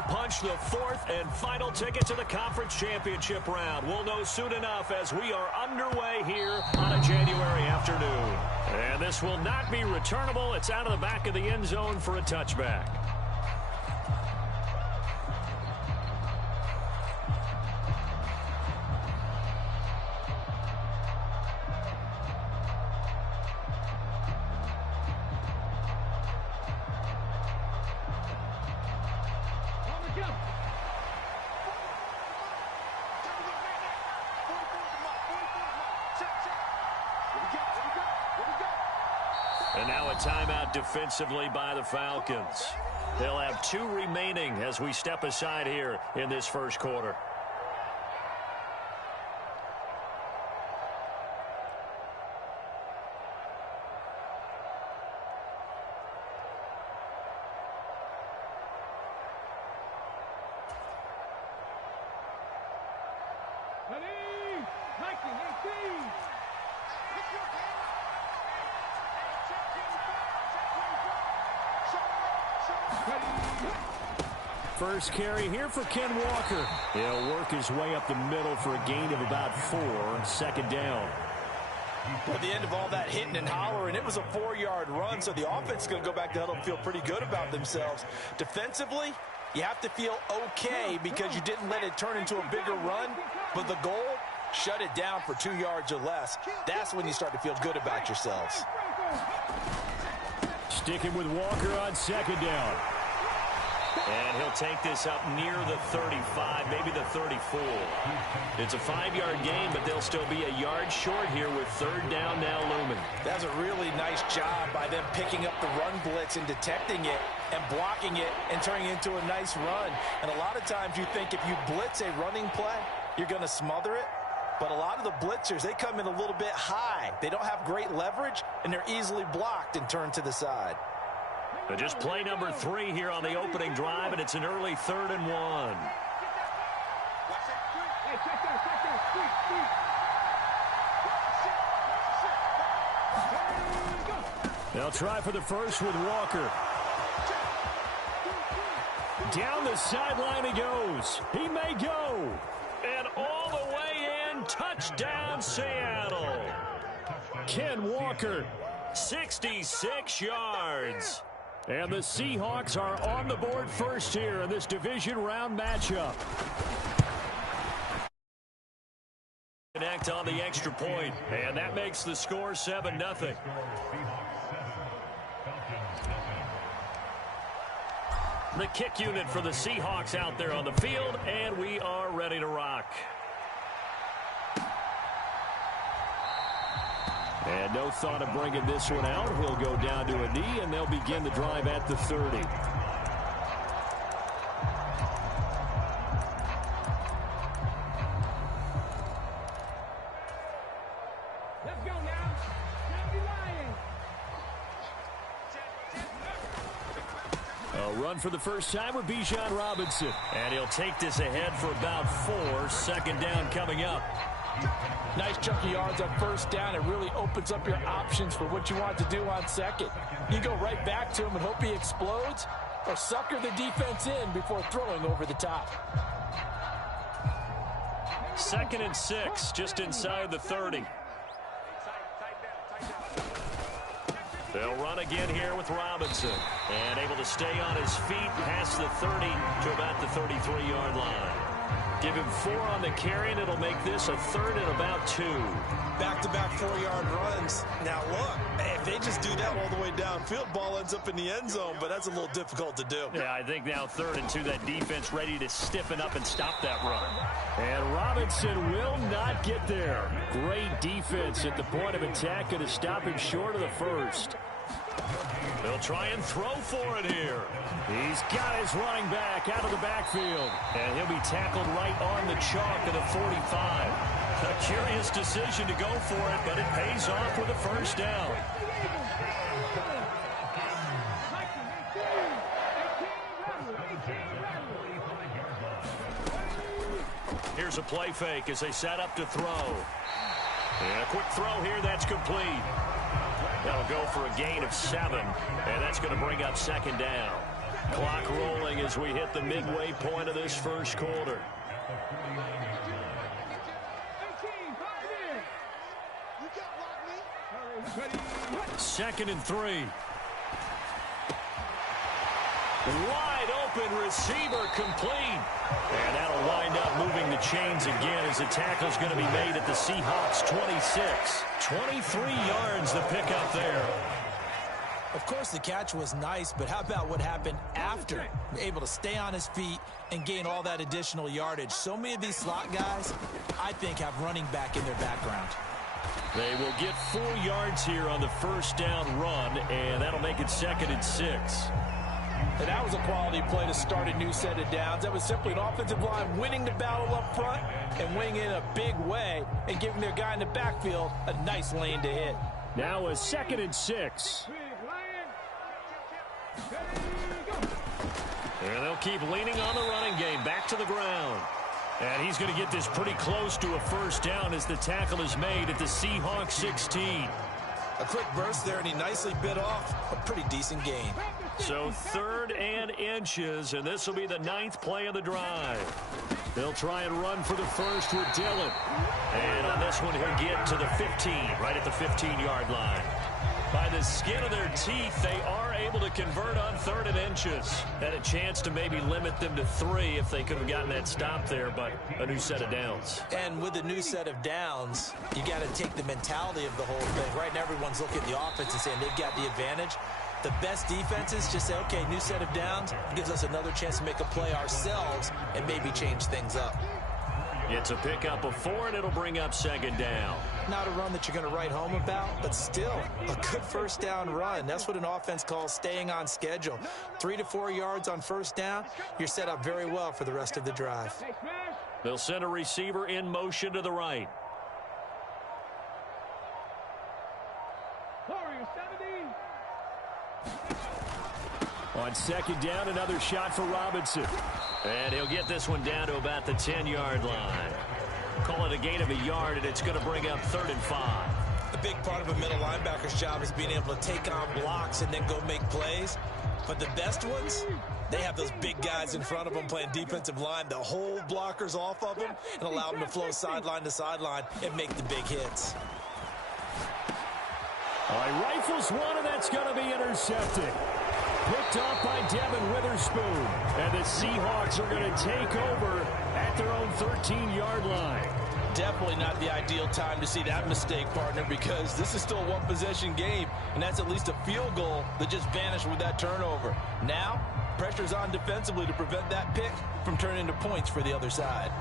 will punch the fourth and final ticket to the conference championship round. We'll know soon enough as we are underway here on a January afternoon. And this will not be returnable. It's out of the back of the end zone for a touchback. And now a timeout defensively by the Falcons. They'll have 2 remaining as we step aside here in this first quarter. First carry here for Ken Walker. He'll work his way up the middle for a gain of about 4, second down. At the end of all that hitting and hollering, it was a 4-yard run, so the offense is going to go back to huddle and feel pretty good about themselves. Defensively, you have to feel okay because you didn't let it turn into a bigger run, but the goal, shut it down for 2 yards or less. That's when you start to feel good about yourselves. Sticking with Walker on second down. And he'll take this up near the 35, maybe the 34. It's a 5-yard gain, but they'll still be a yard short here with third down now looming. That's a really nice job by them picking up the run blitz and detecting it and blocking it and turning it into a nice run. And a lot of times you think if you blitz a running play, you're going to smother it. But a lot of the blitzers, they come in a little bit high. They don't have great leverage, and they're easily blocked and turned to the side. But just play number 3 here on the opening drive, and it's an early 3rd and 1. They'll try for the first with Walker. Down the sideline he goes. He may go. And all the way in, touchdown Seattle. Ken Walker, 66 yards. And the Seahawks are on the board first here in this division round matchup. Connect on the extra point, and that makes the score 7-0. The kick unit for the Seahawks out there on the field, and we are ready to rock. And no thought of bringing this one out. He'll go down to a knee, and they'll begin the drive at the 30. Let's go now. A run for the first time with Bijan Robinson. And he'll take this ahead for about 4. Second down coming up. Nice chunk of yards on first down. It really opens up your options for what you want to do on second. You go right back to him and hope he explodes, or sucker the defense in before throwing over the top. 2nd and 6, just inside the 30. They'll run again here with Robinson. And able to stay on his feet past the 30 to about the 33-yard line. Give him 4 on the carry, and it'll make this a 3rd and about 2. Back-to-back 4-yard runs. Now, look, if they just do that all the way downfield, ball ends up in the end zone, but that's a little difficult to do. Yeah, I think now 3rd and 2, that defense ready to stiffen up and stop that run. And Robinson will not get there. Great defense at the point of attack, going to stop him short of the first. They'll try and throw for it here. He's got his running back out of the backfield. And he'll be tackled right on the chalk at the 45. A curious decision to go for it, but it pays off with a first down. Here's a play fake as they set up to throw. And a quick throw here, that's complete. That'll go for a gain of 7, and that's going to bring up second down. Clock rolling as we hit the midway point of this first quarter. 2nd and 3. Wide open receiver complete. And that'll wind up moving the chains again as the tackle's going to be made at the Seahawks 26. 23 yards the pickup there. Of course, the catch was nice, but how about what happened after? Able to stay on his feet and gain all that additional yardage. So many of these slot guys, I think, have running back in their background. They will get 4 yards here on the first down run, and that'll make it 2nd and 6. And that was a quality play to start a new set of downs. That was simply an offensive line winning the battle up front and winning in a big way and giving their guy in the backfield a nice lane to hit. Now a 2nd and 6. And they'll keep leaning on the running game. Back to the ground. And he's going to get this pretty close to a first down as the tackle is made at the Seahawks 16. A quick burst there, and he nicely bit off a pretty decent gain. So 3rd and inches, and this will be the 9th play of the drive. They'll try and run for the first with Dillon. And on this one, he'll get to the 15, right at the 15-yard line. By the skin of their teeth, they are able to convert on 3rd and inches. Had a chance to maybe limit them to 3 if they could have gotten that stop there, but a new set of downs. And with a new set of downs, you got to take the mentality of the whole thing. Right now, everyone's looking at the offense and saying they've got the advantage. The best defenses just say, okay, new set of downs gives us another chance to make a play ourselves and maybe change things up. It's a pickup of 4, and it'll bring up 2nd down. Not a run that you're going to write home about, but still a good first down run. That's what an offense calls staying on schedule. 3 to 4 yards on first down, you're set up very well for the rest of the drive. They'll send a receiver in motion to the right. On 2nd down, another shot for Robinson. And he'll get this one down to about the 10-yard line. Call it a gain of a yard, and it's going to bring up 3rd and 5. A big part of a middle linebacker's job is being able to take on blocks and then go make plays. But the best ones, they have those big guys in front of them playing defensive line that hold blockers off of them and allow them to flow sideline to sideline and make the big hits. All right, rifles one, and that's going to be intercepted. Picked off by Devin Witherspoon. And the Seahawks are going to take over at their own 13-yard line. Definitely not the ideal time to see that mistake, partner, because this is still a one-possession game, and that's at least a field goal that just vanished with that turnover. Now, pressure's on defensively to prevent that pick from turning into points for the other side.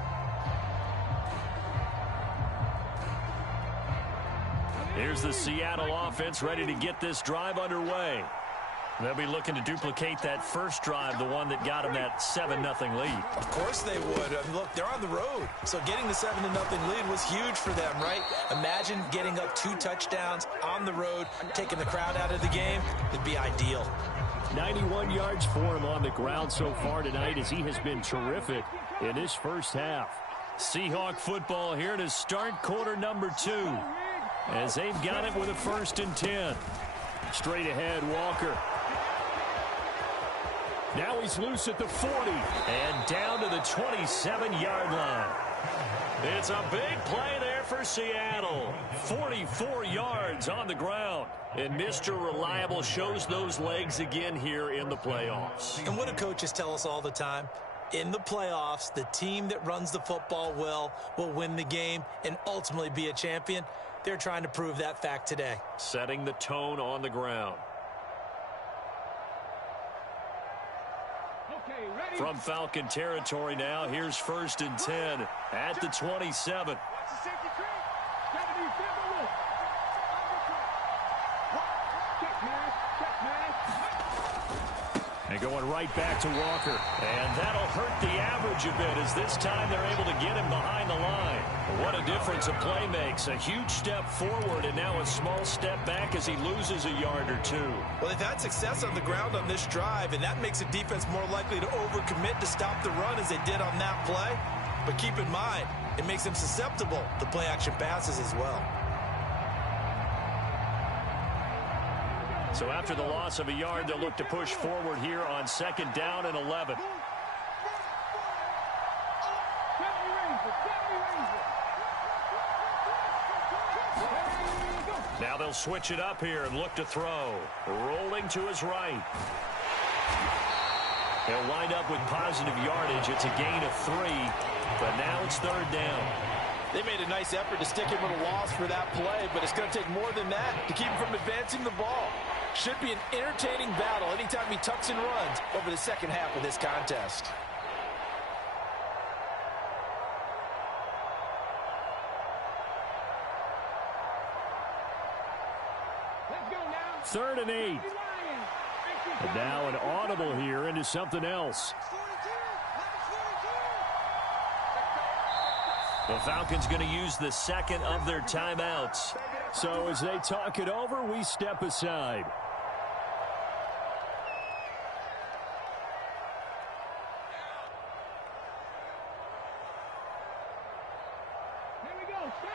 Here's the Seattle offense ready to get this drive underway. They'll be looking to duplicate that first drive, the one that got them that 7-0 lead. Of course they would. I mean, look, they're on the road. So getting the 7-0 lead was huge for them, right? Imagine getting up 2 touchdowns on the road, taking the crowd out of the game. It'd be ideal. 91 yards for him on the ground so far tonight as he has been terrific in his first half. Seahawk football here to start quarter number 2 as they've got it with a 1st and 10. Straight ahead, Walker. Now he's loose at the 40 and down to the 27-yard line. It's a big play there for Seattle. 44 yards on the ground. And Mr. Reliable shows those legs again here in the playoffs. And what do coaches tell us all the time? In the playoffs, the team that runs the football well will win the game and ultimately be a champion. They're trying to prove that fact today. Setting the tone on the ground. From Falcon territory now, here's 1st and 10 at the 27. And going right back to Walker. And that'll hurt the average a bit as this time they're able to get him behind the line. What a difference a play makes. A huge step forward and now a small step back as he loses a yard or 2. Well, they've had success on the ground on this drive, and that makes a defense more likely to overcommit to stop the run as they did on that play. But keep in mind, it makes them susceptible to play-action passes as well. So after the loss of a yard, they'll look to push forward here on 2nd down and 11. Now they'll switch it up here and look to throw. Rolling to his right. He'll wind up with positive yardage. It's a gain of 3, but now it's 3rd down. They made a nice effort to stick him with a loss for that play, but it's going to take more than that to keep him from advancing the ball. Should be an entertaining battle anytime he tucks and runs over the second half of this contest. Let's go now. 3rd and 8. And now an audible here into something else. The Falcons going to use the second of their timeouts. So as they talk it over, we step aside.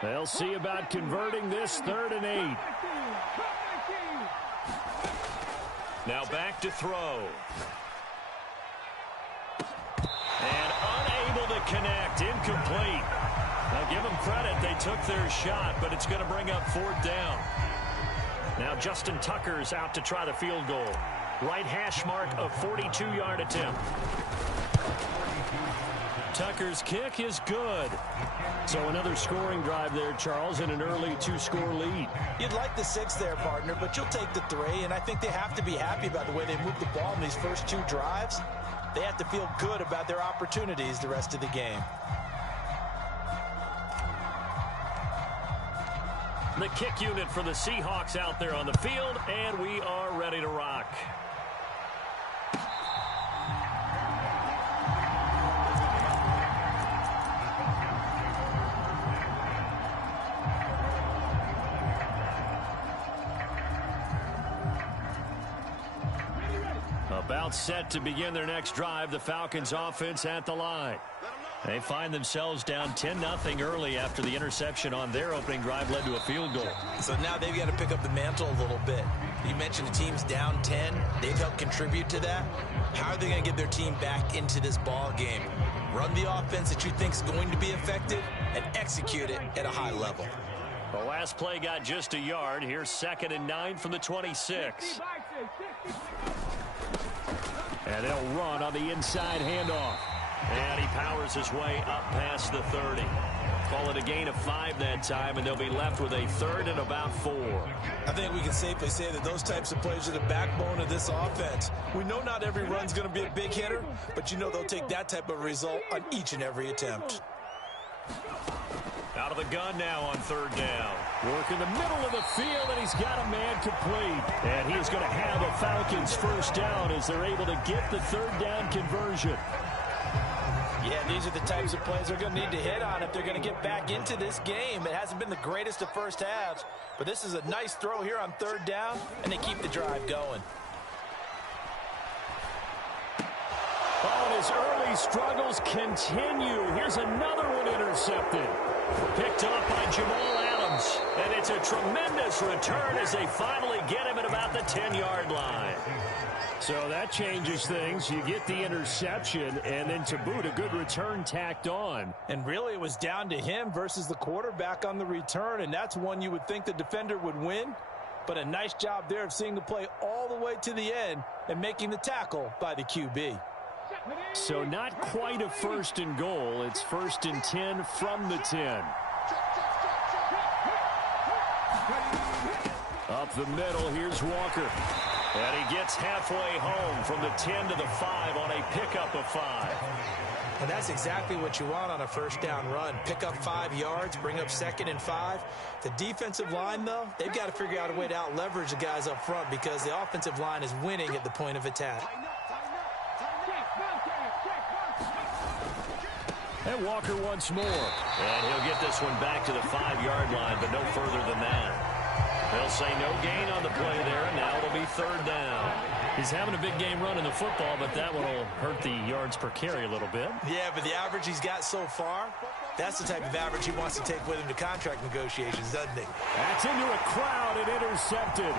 They'll see about converting this 3rd and 8. Now back to throw. And unable to connect. Incomplete. Now give them credit. They took their shot, but it's going to bring up 4th down. Now Justin Tucker's out to try the field goal. Right hash mark of 42-yard attempt. Tucker's kick is good. So another scoring drive there, Charles, and an early 2-score lead. You'd like the 6 there, partner, but you'll take the 3, and I think they have to be happy about the way they moved the ball in these first 2 drives. They have to feel good about their opportunities the rest of the game. The kick unit for the Seahawks out there on the field, and we are ready to rock. About set to begin their next drive, the Falcons offense at the line. They find themselves down 10-0 early after the interception on their opening drive led to a field goal. So now they've got to pick up the mantle a little bit. You mentioned the team's down 10. They've helped contribute to that. How are they going to get their team back into this ball game? Run the offense that you think is going to be effective and execute it at a high level. The last play got just a yard. Here's 2nd and 9 from the 26. And they'll run on the inside handoff. And he powers his way up past the 30. Call it a gain of 5 that time, and they'll be left with a 3rd and about 4. I think we can safely say that those types of plays are the backbone of this offense. We know not every run's going to be a big hitter, but you know they'll take that type of result on each and every attempt. Out of the gun now on 3rd down. Work in the middle of the field, and he's got a man complete. And he's going to have a Falcons 1st down as they're able to get the 3rd down conversion. Yeah, these are the types of plays they're going to need to hit on if they're going to get back into this game. It hasn't been the greatest of first halves, but this is a nice throw here on 3rd down, and they keep the drive going. Oh, and his early struggles continue. Here's another one intercepted. Picked up by Jamal Adams. And it's a tremendous return as they finally get him at about the 10-yard line. So that changes things. You get the interception, and then to boot, a good return tacked on. And really, it was down to him versus the quarterback on the return, and that's one you would think the defender would win. But a nice job there of seeing the play all the way to the end and making the tackle by the QB. So not quite a 1st and goal. It's 1st and 10 from the 10. Up the middle, here's Walker. And he gets halfway home from the 10 to the 5 on a pickup of 5. And that's exactly what you want on a 1st down run. Pick up 5 yards, bring up 2nd and 5. The defensive line, though, they've got to figure out a way to out-leverage the guys up front because the offensive line is winning at the point of attack. And Walker once more. And he'll get this one back to the 5-yard line, but no further than that. They'll say no gain on the play there, and now it'll be 3rd down. He's having a big game running the football, but that one will hurt the yards per carry a little bit. Yeah, but the average he's got so far, that's the type of average he wants to take with him to contract negotiations, doesn't he? That's into a crowd and intercepted.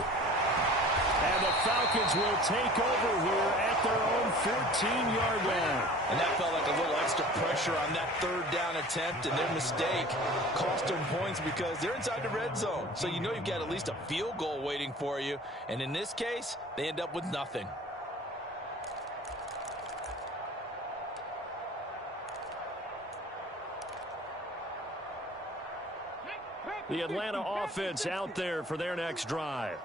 And the Falcons will take over here at their own 14-yard line. And that felt like a little extra pressure on that third down attempt, and their mistake cost them points because they're inside the red zone. So you know you've got at least a field goal waiting for you. And in this case, they end up with nothing. The Atlanta offense out there for their next drive.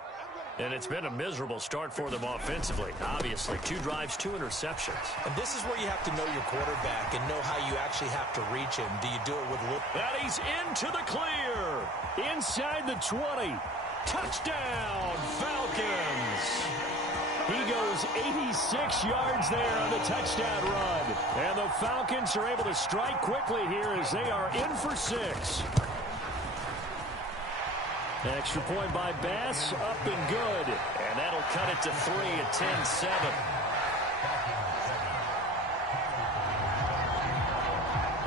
And it's been a miserable start for them offensively. Obviously, 2 drives, 2 interceptions. And this is where you have to know your quarterback and know how you actually have to reach him. Do you do it with... And he's into the clear. Inside the 20. Touchdown, Falcons. He goes 86 yards there on the touchdown run. And the Falcons are able to strike quickly here as they are in for 6. Extra point by Bass, up and good. And that'll cut it to 3 at 10-7.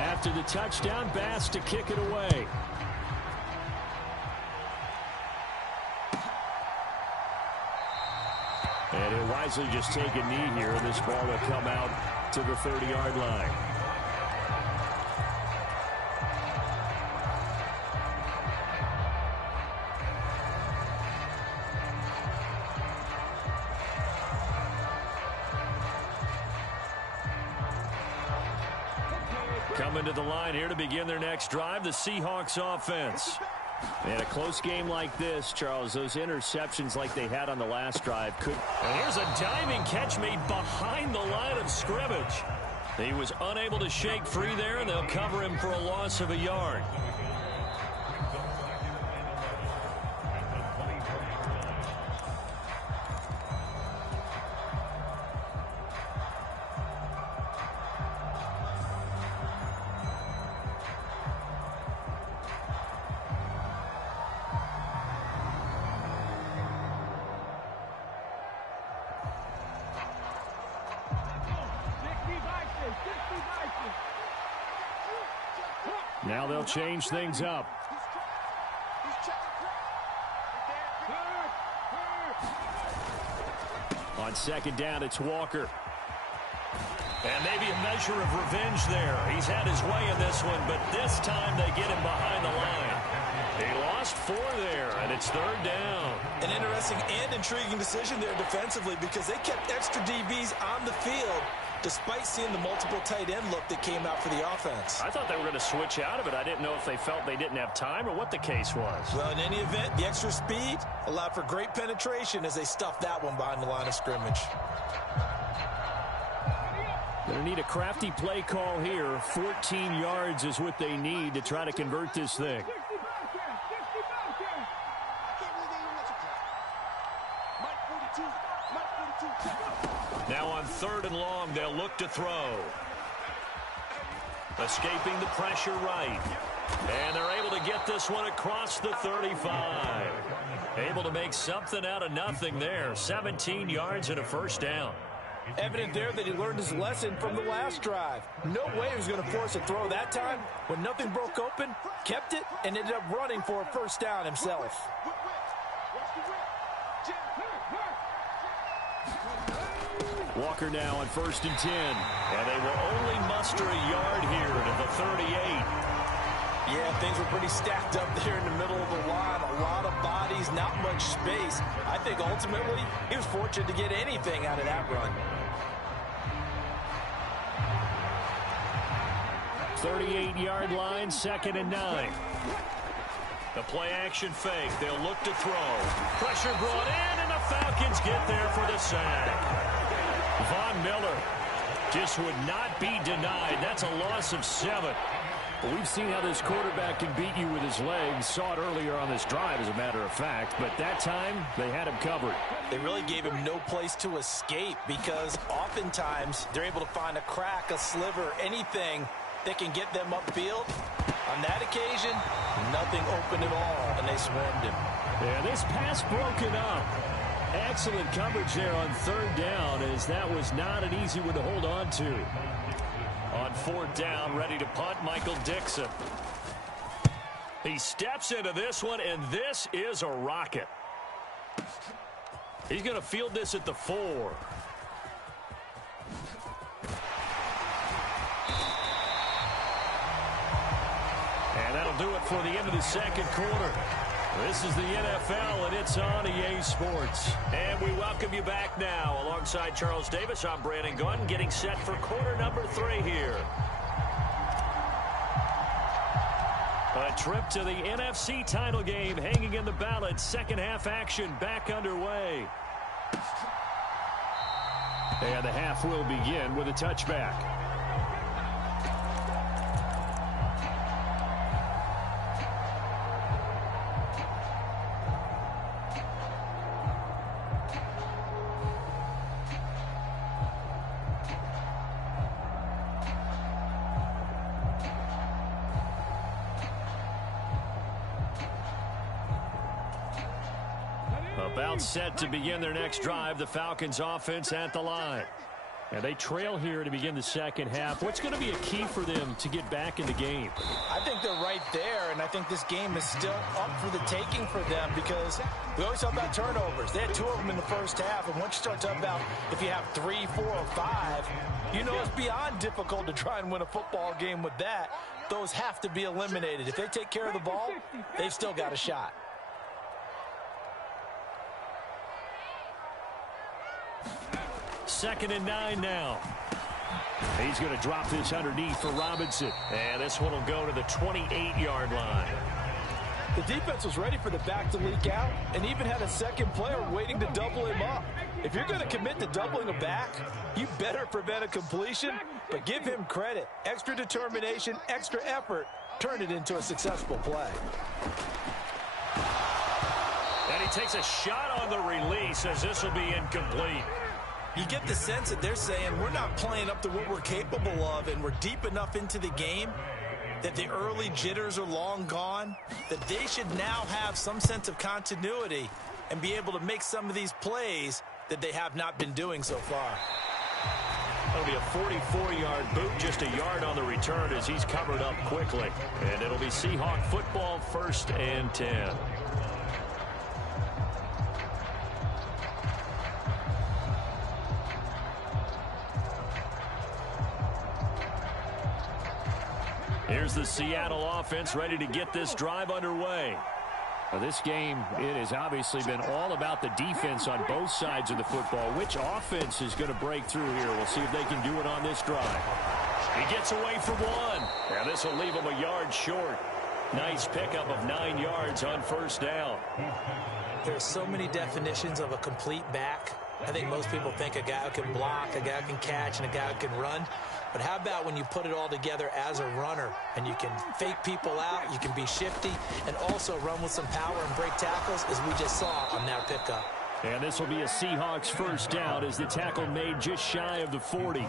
After the touchdown, Bass to kick it away. And he'll wisely just take a knee here. This ball will come out to the 30-yard line. Coming to the line here to begin their next drive, the Seahawks offense. And a close game like this, Charles, those interceptions like they had on the last drive could... And here's a diving catch made behind the line of scrimmage. He was unable to shake free there, and they'll cover him for a loss of a yard. Now they'll change things up. On second down, it's Walker. And maybe a measure of revenge there. He's had his way in this one, but this time they get him behind the line. He lost 4 there, and it's 3rd down. An interesting and intriguing decision there defensively because they kept extra DBs on the field despite seeing the multiple tight end look that came out for the offense. I thought they were going to switch out of it. I didn't know if they felt they didn't have time or what the case was. Well, in any event, the extra speed allowed for great penetration as they stuffed that one behind the line of scrimmage. Going to need a crafty play call here. 14 yards is what they need to try to convert this thing. Now on 3rd and long, they'll look to throw. Escaping the pressure right. And they're able to get this one across the 35. Able to make something out of nothing there. 17 yards and a 1st down. Evident there that he learned his lesson from the last drive. No way he was going to force a throw that time. When nothing broke open, kept it, and ended up running for a 1st down himself. Walker now on 1st and 10. And they will only muster a yard here to the 38. Yeah, things were pretty stacked up there in the middle of the line. A lot of bodies, not much space. I think ultimately he was fortunate to get anything out of that run. 38-yard line, 2nd and 9. The play action fake. They'll look to throw. Pressure brought in, and the Falcons get there for the sack. Von Miller just would not be denied. That's a loss of 7. Well, we've seen how this quarterback can beat you with his legs. Saw it earlier on this drive, as a matter of fact. But that time, they had him covered. They really gave him no place to escape because oftentimes they're able to find a crack, a sliver, anything that can get them upfield. On that occasion, nothing open at all, and they swarmed him. Yeah, this pass broken up. Excellent coverage there on 3rd down, as that was not an easy one to hold on to. On 4th down, ready to punt, Michael Dixon. He steps into this one, and this is a rocket. He's going to field this at the 4. And that'll do it for the end of the second quarter. This is the NFL, and it's on EA Sports. And we welcome you back now. Alongside Charles Davis, I'm Brandon Gunn, getting set for quarter number 3 here. A trip to the NFC title game hanging in the balance. Second half action back underway. And the half will begin with a touchback. About set to begin their next drive, the Falcons offense at the line. And they trail here to begin the second half. What's going to be a key for them to get back in the game? I think they're right there, and I think this game is still up for the taking for them because we always talk about turnovers. They had 2 of them in the first half, and once you start talking about if you have 3, 4, or 5, you know it's beyond difficult to try and win a football game with that. Those have to be eliminated. If they take care of the ball, they've still got a shot. Second and 9 now. He's going to drop this underneath for Robinson. And this one will go to the 28-yard line. The defense was ready for the back to leak out and even had a second player waiting to double him up. If you're going to commit to doubling a back, you better prevent a completion, but give him credit. Extra determination, extra effort, turned it into a successful play. And he takes a shot on the release as this will be incomplete. You get the sense that they're saying we're not playing up to what we're capable of, and we're deep enough into the game that the early jitters are long gone, that they should now have some sense of continuity and be able to make some of these plays that they have not been doing so far. That'll be a 44-yard boot, just a yard on the return as he's covered up quickly. And it'll be Seahawk football, 1st and 10. Here's the Seattle offense ready to get this drive underway. Now, this game, it has obviously been all about the defense on both sides of the football. Which offense is going to break through here? We'll see if they can do it on this drive. He gets away for 1. Now, this will leave him a yard short. Nice pickup of 9 yards on 1st down. There's so many definitions of a complete back. I think most people think a guy who can block, a guy who can catch, and a guy who can run. But how about when you put it all together as a runner and you can fake people out, you can be shifty, and also run with some power and break tackles, as we just saw on that pickup. And this will be a Seahawks 1st down as the tackle made just shy of the 40.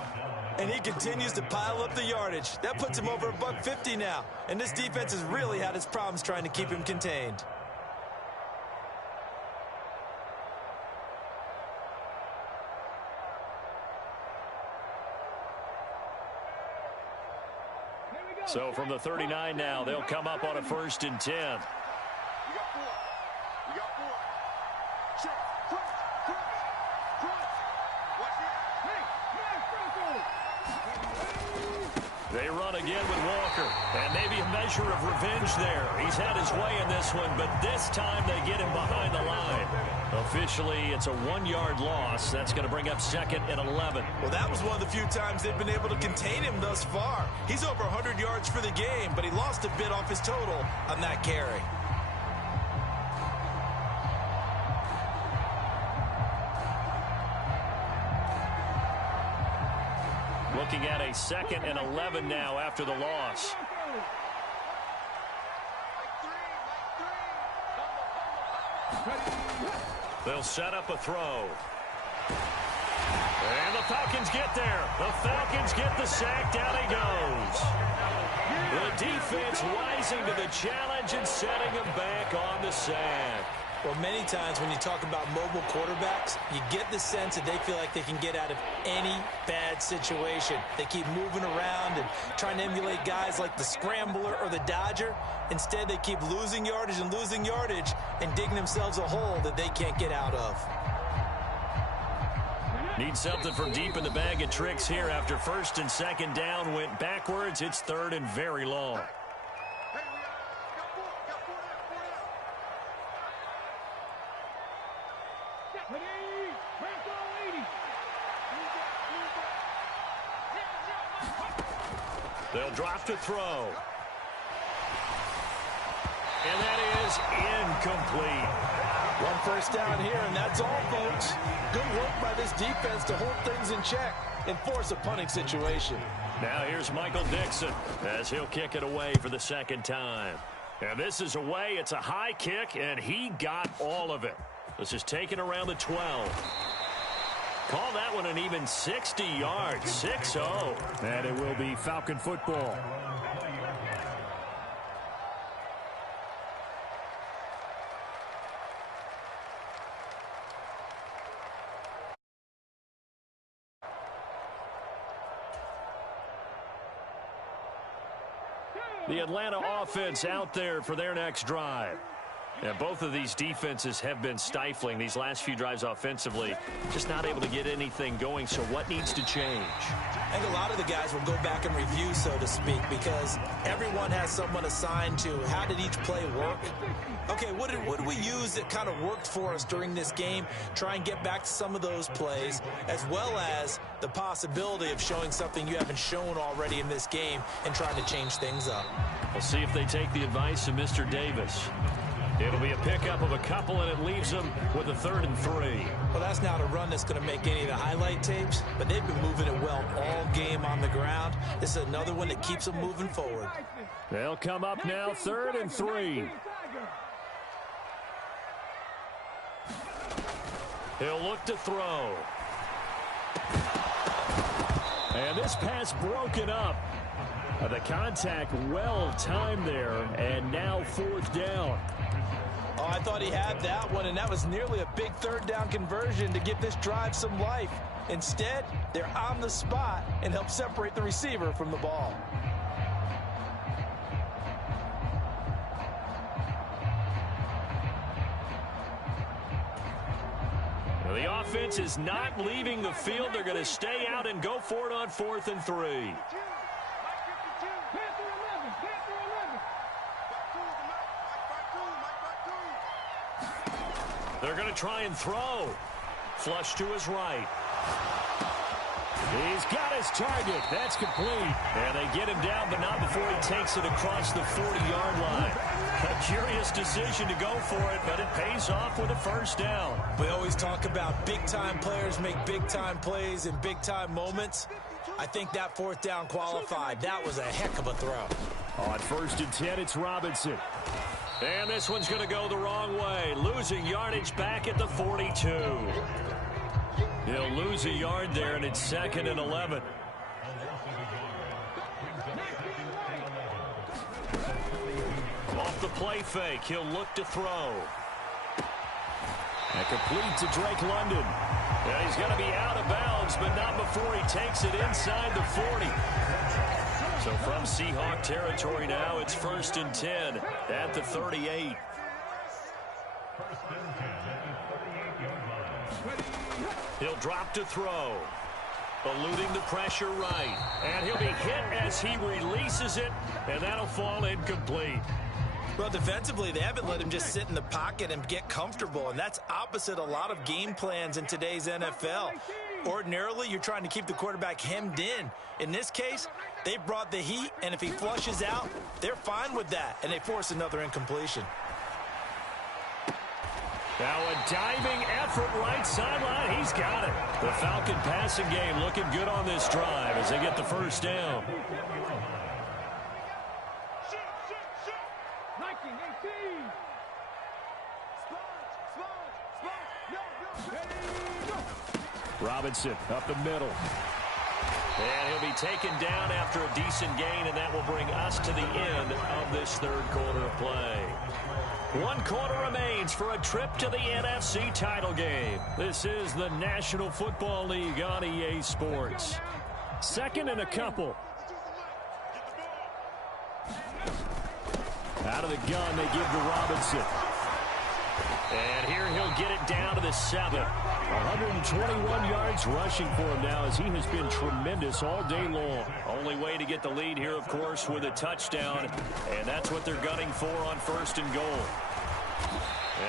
And he continues to pile up the yardage. That puts him over $150 now. And this defense has really had its problems trying to keep him contained. So from the 39 now, they'll come up on a 1st and 10. They run again with Walker, and maybe a measure of revenge there. He's had his way in this one, but this time they get him behind the line. Officially, it's a 1-yard loss. That's going to bring up 2nd and 11. Well, that was one of the few times they've been able to contain him thus far. He's over 100 yards for the game, but he lost a bit off his total on that carry. Looking at a 2nd and 11 now after the loss. They'll set up a throw. And the Falcons get there. The Falcons get the sack. Down he goes. The defense rising to the challenge and setting him back on the sack. Well, many times when you talk about mobile quarterbacks, you get the sense that they feel like they can get out of any bad situation. They keep moving around and trying to emulate guys like the Scrambler or the Dodger. Instead, they keep losing yardage and digging themselves a hole that they can't get out of. Need something from deep in the bag of tricks here after first and second down went backwards. It's third and very long. They'll drop to throw. And that is incomplete. One first down here, and that's all, folks. Good work by this defense to hold things in check and force a punting situation. Now here's Michael Dixon as he'll kick it away for the second time. And this is away. It's a high kick, and he got all of it. This is taken around the 12. Call that one an even 60 yards, 6-0. And it will be Falcon football. The Atlanta offense out there for their next drive. And both of these defenses have been stifling these last few drives offensively. Just not able to get anything going, so what needs to change? I think a lot of the guys will go back and review, so to speak, because everyone has someone assigned to how did each play work. Okay, what did we use that kind of worked for us during this game? Try and get back to some of those plays, as well as the possibility of showing something you haven't shown already in this game and trying to change things up. We'll see if they take the advice of Mr. Davis. It'll be a pickup of a couple, and it leaves them with a 3rd and 3. Well, that's not a run that's going to make any of the highlight tapes, but they've been moving it well all game on the ground. This is another one that keeps them moving forward. They'll come up now, 3rd and 3. He'll look to throw. And this pass broken up. The contact well timed there, and now 4th down. Oh, I thought he had that one, and that was nearly a big 3rd down conversion to give this drive some life. Instead, they're on the spot and help separate the receiver from the ball. Well, the offense is not leaving the field. They're going to stay out and go for it on 4th and 3. They're going to try and throw. Flush to his right. He's got his target. That's complete. And they get him down, but not before he takes it across the 40-yard line. A curious decision to go for it, but it pays off with a 1st down. We always talk about big-time players make big-time plays in big-time moments. I think that 4th down qualified. That was a heck of a throw. On 1st and 10, it's Robinson. And this one's going to go the wrong way. Losing yardage back at the 42. He'll lose a yard there, and it's 2nd and 11. Off the play fake, he'll look to throw. And complete to Drake London. And he's going to be out of bounds, but not before he takes it inside the 40. So from Seahawk territory now, it's 1st and 10 at the 38. He'll drop to throw. Eluding the pressure right. And he'll be hit as he releases it, and that'll fall incomplete. Well, defensively, they haven't let him just sit in the pocket and get comfortable, and that's opposite a lot of game plans in today's NFL. Ordinarily, you're trying to keep the quarterback hemmed in. In this case, they brought the heat, and if he flushes out, they're fine with that, and they force another incompletion. Now a diving effort right sideline. He's got it. The Falcon passing game looking good on this drive as they get the 1st down. Robinson up the middle. And he'll be taken down after a decent gain, and that will bring us to the end of this 3rd quarter of play. 1 quarter remains for a trip to the NFC title game. This is the National Football League on EA Sports. 2nd and a couple. Out of the gun, they give to Robinson. And here he'll get it down to the 7. 121 yards rushing for him now as he has been tremendous all day long. Only way to get the lead here, of course, with a touchdown. And that's what they're gunning for on 1st and goal.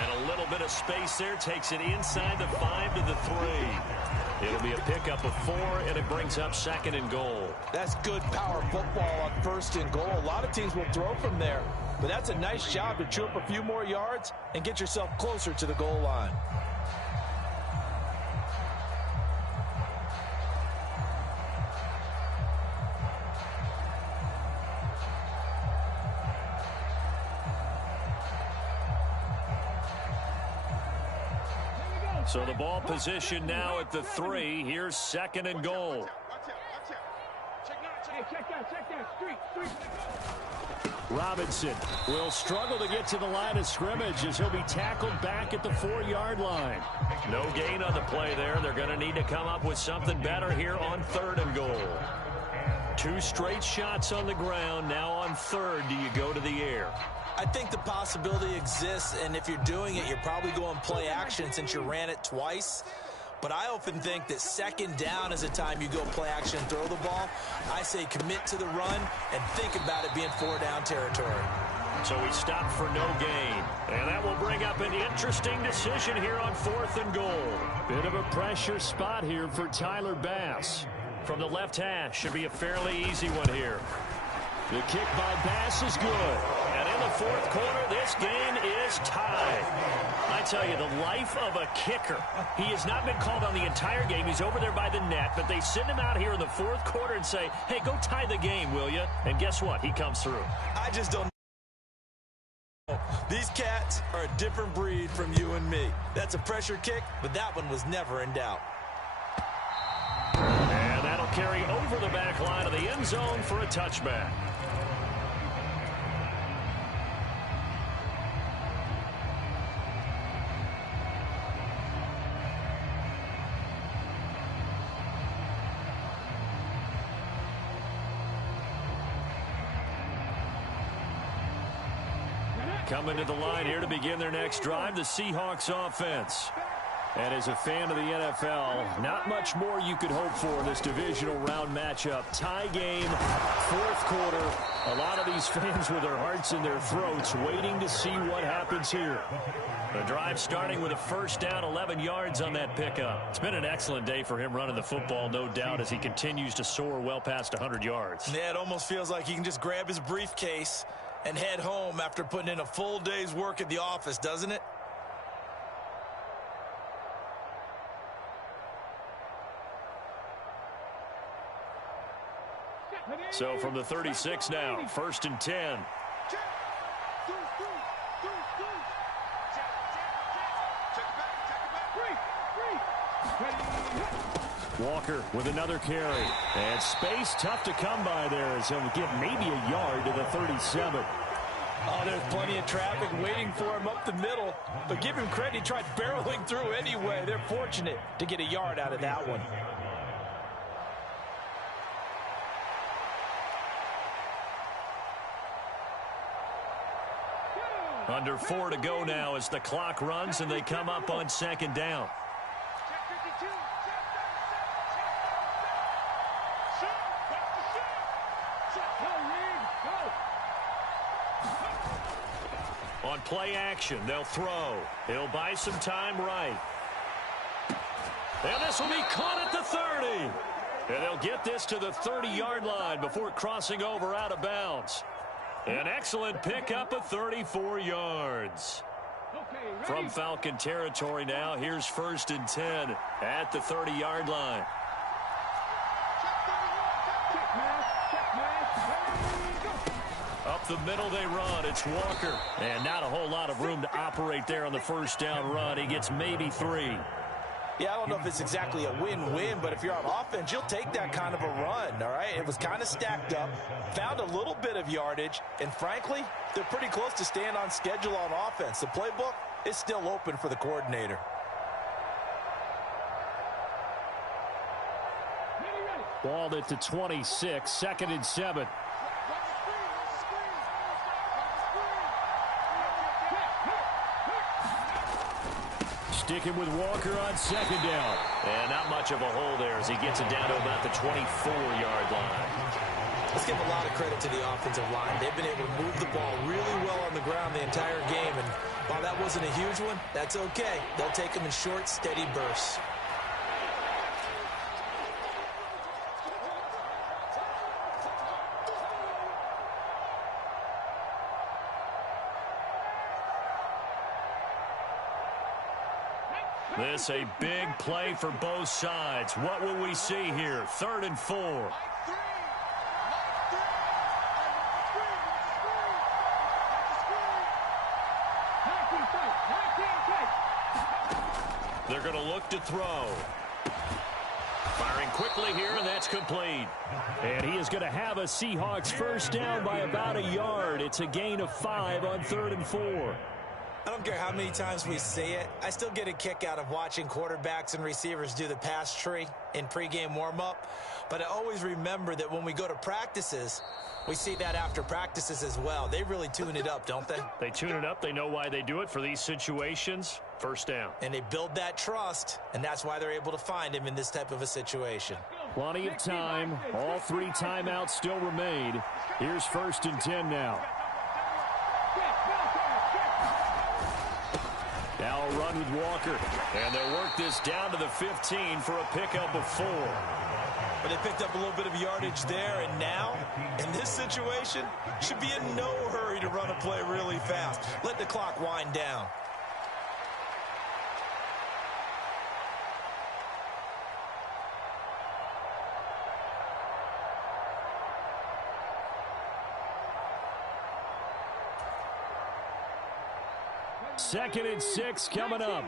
And a little bit of space there takes it inside the 5 to the 3. It'll be a pickup of 4, and it brings up 2nd and goal. That's good power football on 1st and goal. A lot of teams will throw from there, but that's a nice job to chew up a few more yards and get yourself closer to the goal line. So the ball position now at the 3. Here's 2nd and goal. Robinson will struggle to get to the line of scrimmage as he'll be tackled back at the 4-yard line. No gain on the play there. They're going to need to come up with something better here on 3rd and goal. 2 straight shots on the ground. Now on 3rd, do you go to the air? I think the possibility exists, and if you're doing it, you're probably going play action since you ran it twice. But I often think that 2nd down is a time you go play action and throw the ball. I say commit to the run and think about it being 4-down territory. So we stop for no gain. And that will bring up an interesting decision here on 4th and goal. Bit of a pressure spot here for Tyler Bass. From the left hash, should be a fairly easy one here. The kick by Bass is good. And in the 4th quarter, this game is tied. I tell you, the life of a kicker. He has not been called on the entire game. He's over there by the net, but they send him out here in the 4th quarter and say, hey, go tie the game, will you? And guess what? He comes through. I just don't know. These cats are a different breed from you and me. That's a pressure kick, but that one was never in doubt. And that'll carry over the back line of the end zone for a touchback. Coming to the line here to begin their next drive, the Seahawks offense. And as a fan of the NFL, not much more you could hope for in this divisional round matchup. Tie game, 4th quarter. A lot of these fans with their hearts in their throats waiting to see what happens here. The drive starting with a 1st down, 11 yards on that pickup. It's been an excellent day for him running the football, no doubt, as he continues to soar well past 100 yards. Yeah, it almost feels like he can just grab his briefcase and head home after putting in a full day's work at the office, doesn't it? So from the 36 now, 1st and 10. Walker with another carry. And space tough to come by there as he'll get maybe a yard to the 37. Oh, there's plenty of traffic waiting for him up the middle. But give him credit, he tried barreling through anyway. They're fortunate to get a yard out of that one. Under 4 to go now as the clock runs and they come up on 2nd down. On play action, they'll throw. He'll buy some time right. And this will be caught at the 30. And they'll get this to the 30-yard line before crossing over out of bounds. An excellent pickup of 34 yards. From Falcon territory now, here's 1st and 10 at the 30-yard line. Up the middle they run. It's Walker. And not a whole lot of room to operate there on the 1st down run. He gets maybe 3. Yeah, I don't know if it's exactly a win-win, but if you're on offense, you'll take that kind of a run, all right? It was kind of stacked up, found a little bit of yardage, and frankly, they're pretty close to staying on schedule on offense. The playbook is still open for the coordinator. Ball at the 26, 2nd and 7. Sticking with Walker on second down. And not much of a hole there as he gets it down to about the 24-yard line. Let's give a lot of credit to the offensive line. They've been able to move the ball really well on the ground the entire game. And while that wasn't a huge one, that's okay. They'll take them in short, steady bursts. This a big play for both sides. What will we see here? 3rd and 4. They're going to look to throw. Firing quickly here, and that's complete. And he is going to have a Seahawks first down by about a yard. It's a gain of 5 on 3rd and 4. I don't care how many times we see it. I still get a kick out of watching quarterbacks and receivers do the pass tree in pregame warm-up. But I always remember that when we go to practices, we see that after practices as well. They really tune it up, don't they? They tune it up. They know why they do it for these situations. First down. And they build that trust, and that's why they're able to find him in this type of a situation. Plenty of time. All 3 timeouts still remain. Here's 1st and 10 now. Now a run with Walker. And they'll work this down to the 15 for a pickup of 4. But they picked up a little bit of yardage there, and now, in this situation, should be in no hurry to run a play really fast. Let the clock wind down. Second and 6 coming up.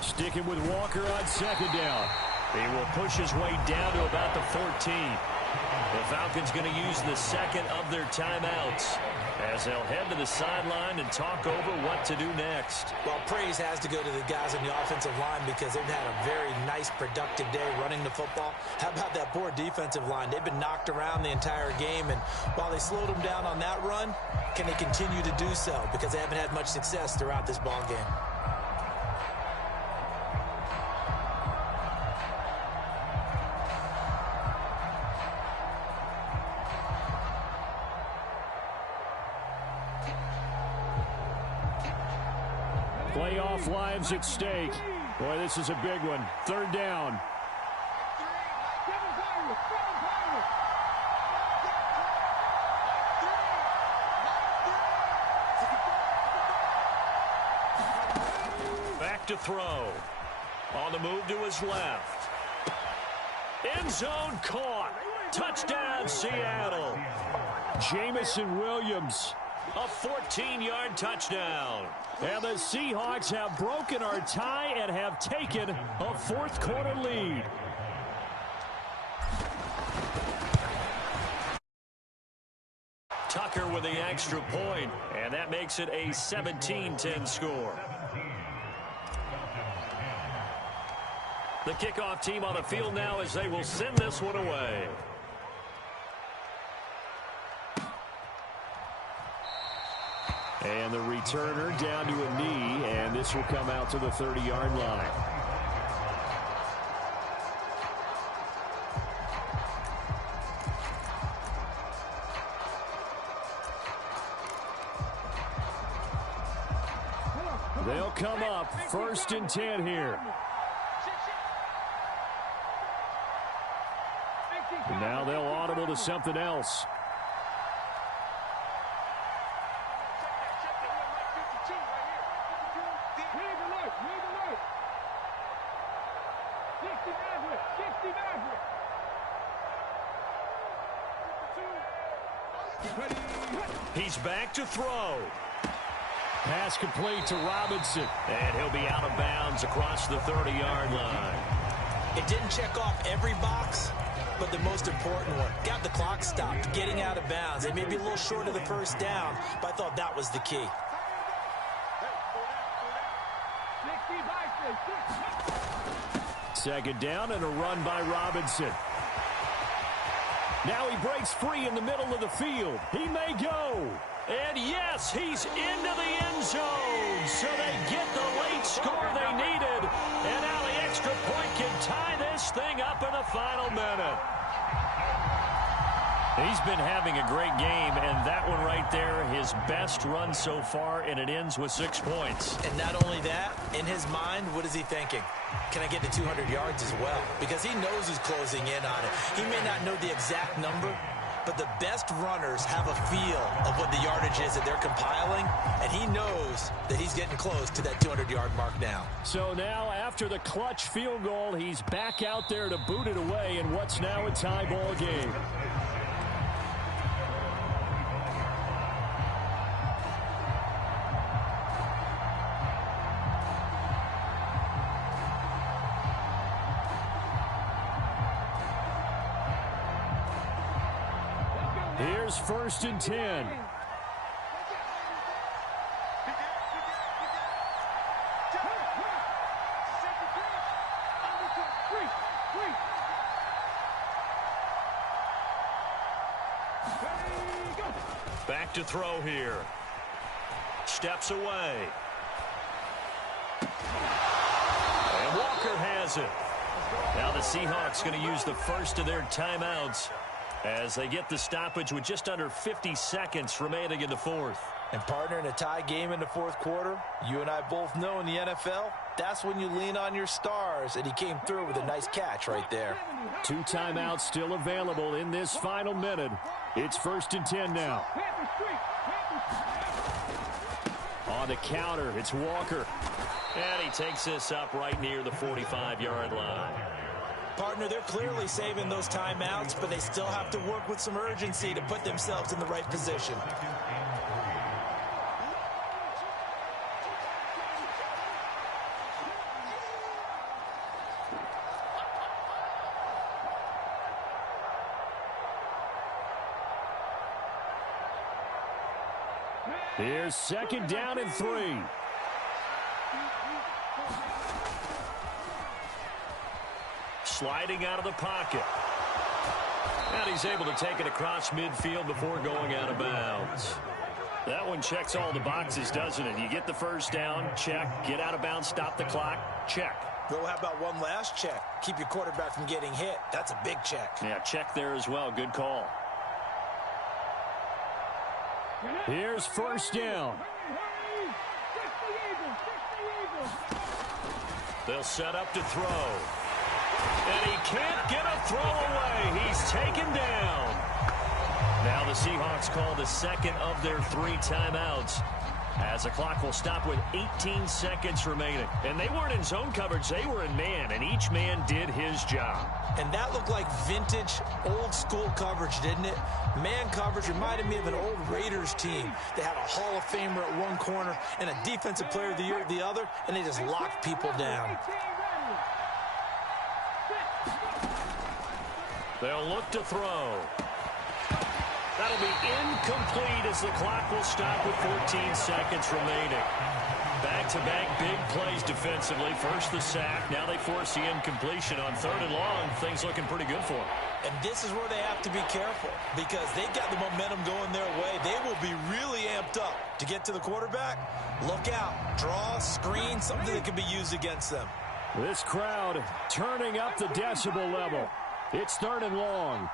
Sticking with Walker on second down. He will push his way down to about the 14. The Falcons going to use the second of their timeouts as they'll head to the sideline and talk over what to do next. Well, praise has to go to the guys on the offensive line because they've had a very nice, productive day running the football. How about that poor defensive line? They've been knocked around the entire game, and while they slowed them down on that run, can they continue to do so? Because they haven't had much success throughout this ball game. Playoff lives at stake. Boy, this is a big one. 3rd down. Back to throw. On the move to his left. End zone caught. Touchdown, Seattle. Jamison Williams. A 14-yard touchdown. And the Seahawks have broken our tie and have taken a 4th quarter lead. Tucker with the extra point, and that makes it a 17-10 score. The kickoff team on the field now as they will send this one away. And the returner down to a knee, and this will come out to the 30-yard line. They'll come up 1st and 10 here. And now they'll audible to something else. He's back to throw. Pass complete to Robinson. And he'll be out of bounds across the 30-yard line. It didn't check off every box, but the most important one. Got the clock stopped, getting out of bounds. They may be a little short of the first down, but I thought that was the key. 60 by Second down and a run by Robinson. Now he breaks free in the middle of the field. He may go. And yes, he's into the end zone. So they get the late score they needed. And now the extra point can tie this thing up in the final minute. He's been having a great game, and that one right there, his best run so far, and it ends with 6 points. And not only that, in his mind, what is he thinking? Can I get to 200 yards as well? Because he knows he's closing in on it. He may not know the exact number, but the best runners have a feel of what the yardage is that they're compiling, and he knows that he's getting close to that 200-yard mark now. So now, after the clutch field goal, he's back out there to boot it away in what's now a tie ball game. Here's 1st and 10. Back to throw here. Steps away. And Walker has it. Now the Seahawks going to use the first of their timeouts as they get the stoppage with just under 50 seconds remaining in the fourth. And partner, in a tie game in the fourth quarter, you and I both know in the NFL, that's when you lean on your stars, and he came through with a nice catch right there. 2 timeouts still available in this final minute. It's 1st and 10 now. On the counter, it's Walker. And he takes this up right near the 45-yard line. Partner, they're clearly saving those timeouts, but they still have to work with some urgency to put themselves in the right position. Here's 2nd down and 3. Sliding out of the pocket. And he's able to take it across midfield before going out of bounds. That one checks all the boxes, doesn't it? You get the first down, check. Get out of bounds, stop the clock, check. Well, how about one last check? Keep your quarterback from getting hit. That's a big check. Yeah, check there as well. Good call. Here's 1st down. They'll set up to throw. And he can't get a throw away. He's taken down. Now the Seahawks call the second of their 3 timeouts, as the clock will stop with 18 seconds remaining. And they weren't in zone coverage. They were in man, and each man did his job. And that looked like vintage, old-school coverage, didn't it? Man coverage reminded me of an old Raiders team. They had a Hall of Famer at one corner and a Defensive Player of the Year at the other, and they just locked people down. They'll look to throw. That'll be incomplete as the clock will stop with 14 seconds remaining. Back-to-back big plays defensively. First the sack. Now they force the incompletion on 3rd and long. Things looking pretty good for them. And this is where they have to be careful, because they've got the momentum going their way. They will be really amped up to get to the quarterback. Look out. Draw, screen, something that can be used against them. This crowd turning up the decibel level. It's 3rd and long.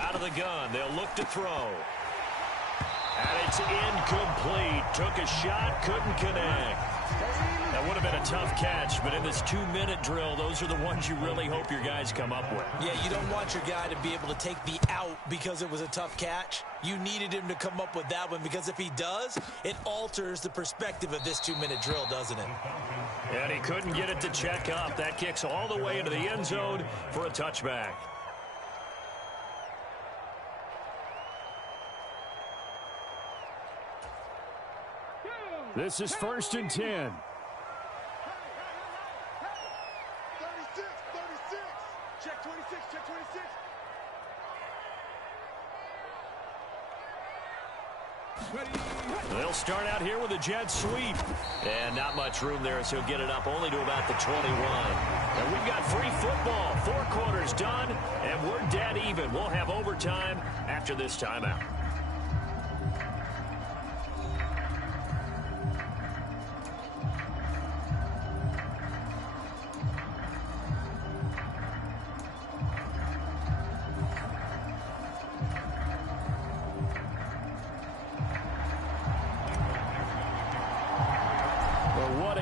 Out of the gun, they'll look to throw. And it's incomplete. Took a shot, couldn't connect. That would have been a tough catch, but in this 2-minute drill, those are the ones you really hope your guys come up with. Yeah, you don't want your guy to be able to take the out because it was a tough catch. You needed him to come up with that one, because if he does, it alters the perspective of this 2-minute drill, doesn't it? And he couldn't get it to check up. That kicks all the way into the end zone for a touchback. This is 1st and 10. 36, 36. Check 26, check 26. They'll start out here with a jet sweep. And not much room there, so he'll get it up only to about the 21. And we've got free football. 4 quarters done, and we're dead even. We'll have overtime after this timeout.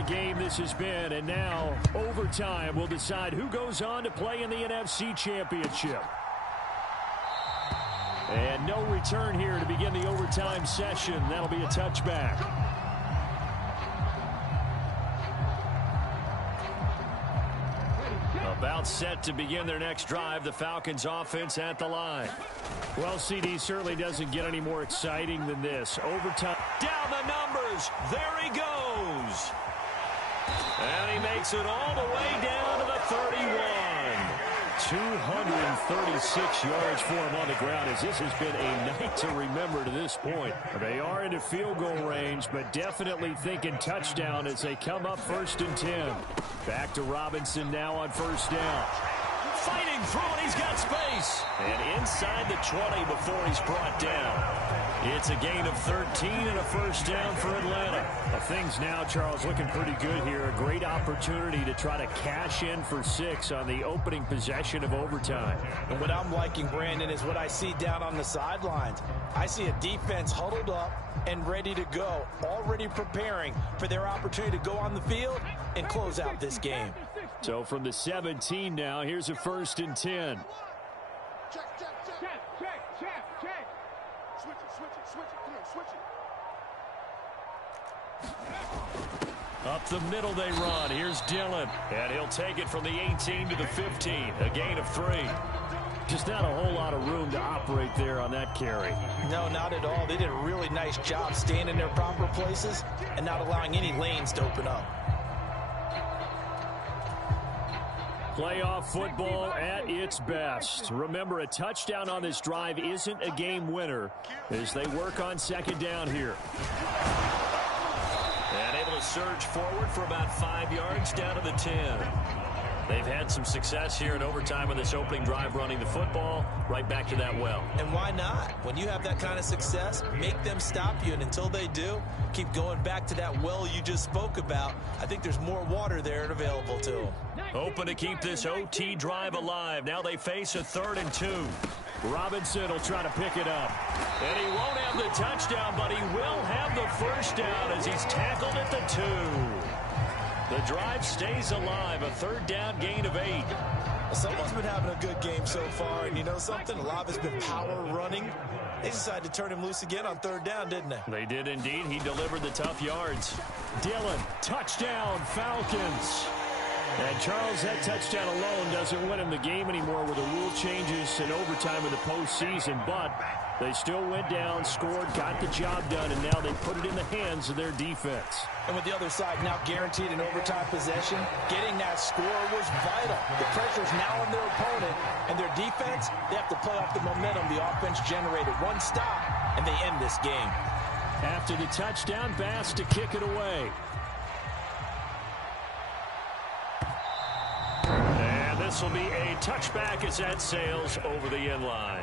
Game this has been, and now overtime will decide who goes on to play in the NFC Championship. And no return here to begin the overtime session. That'll be a touchback. About set to begin their next drive, the Falcons offense at the line. Well, CD certainly doesn't get any more exciting than this. Overtime. Down the numbers. There he goes. And he makes it all the way down to the 31. 236 yards for him on the ground, as this has been a night to remember to this point. They are into field goal range, but definitely thinking touchdown as they come up 1st and 10. Back to Robinson now on 1st down. Fighting through it, he's got space. And inside the 20 before he's brought down. It's a gain of 13 and a 1st down for Atlanta. Things now, Charles, looking pretty good here. A great opportunity to try to cash in for 6 on the opening possession of overtime. And what I'm liking, Brandon, is what I see down on the sidelines. I see a defense huddled up and ready to go, already preparing for their opportunity to go on the field and close out this game. So from the 17 now, here's a 1st and 10. Check, check, check. Check, check, check. Switch it, switch it, switch it. Come on, switch it. Up the middle they run. Here's Dillon. And he'll take it from the 18 to the 15. A gain of 3. Just not a whole lot of room to operate there on that carry. No, not at all. They did a really nice job staying in their proper places and not allowing any lanes to open up. Playoff football at its best. Remember, a touchdown on this drive isn't a game winner as they work on 2nd down here. And able to surge forward for about 5 yards down to the 10. They've had some success here in overtime in this opening drive running the football. Right back to that well. And why not? When you have that kind of success, make them stop you. And until they do, keep going back to that well you just spoke about. I think there's more water there and available to them. Open to keep this OT drive alive. Now they face a 3rd and 2. Robinson will try to pick it up. And he won't have the touchdown, but he will have the 1st down as he's tackled at the 2. The drive stays alive. A 3rd down gain of 8. Someone's been having a good game so far, and you know something? A lot of it's been power running. They decided to turn him loose again on 3rd down, didn't they? They did indeed. He delivered the tough yards. Dillon, touchdown, Falcons. And Charles, that touchdown alone doesn't win him the game anymore with the rule changes in overtime in the postseason, but they still went down, scored, got the job done, and now they put it in the hands of their defense. And with the other side now guaranteed an overtime possession, getting that score was vital. The pressure's now on their opponent, and their defense, they have to play off the momentum the offense generated. One stop, and they end this game. After the touchdown, Bass to kick it away. And this will be a touchback as that sails over the end line.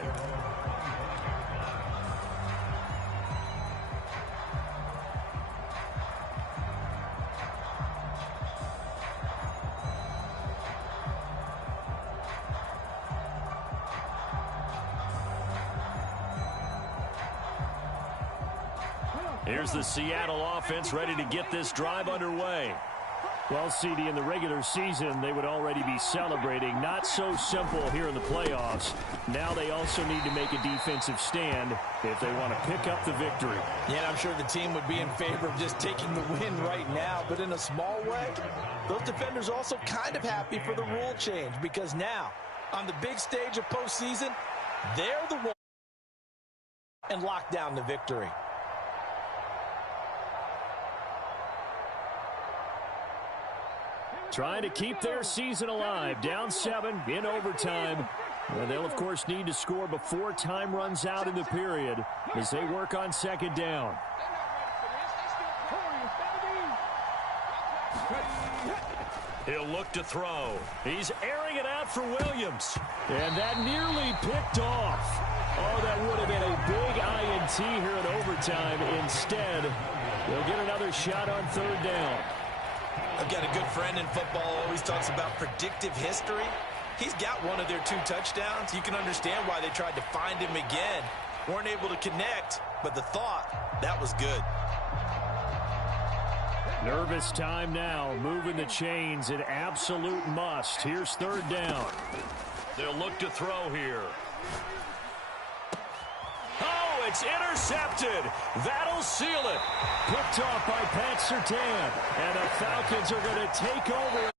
Here's the Seattle offense ready to get this drive underway. Well, CD, in the regular season, they would already be celebrating. Not so simple here in the playoffs. Now they also need to make a defensive stand if they want to pick up the victory. Yeah, I'm sure the team would be in favor of just taking the win right now. But in a small way, those defenders also kind of happy for the rule change, because now, on the big stage of postseason, they're the one and lock down the victory. Trying to keep their season alive. Down 7 in overtime. And they'll, of course, need to score before time runs out in the period as they work on second down. He'll look to throw. He's airing it out for Williams. And that nearly picked off. Oh, that would have been a big INT here in overtime. Instead, they'll get another shot on third down. I've got a good friend in football, always talks about predictive history. He's got one of their 2 touchdowns. You can understand why they tried to find him again. Weren't able to connect, but the thought, that was good. Nervous time now, moving the chains, an absolute must. Here's third down. They'll look to throw here. Oh, it's intercepted. That'll seal it. Picked off by Pat Surtain. And the Falcons are going to take over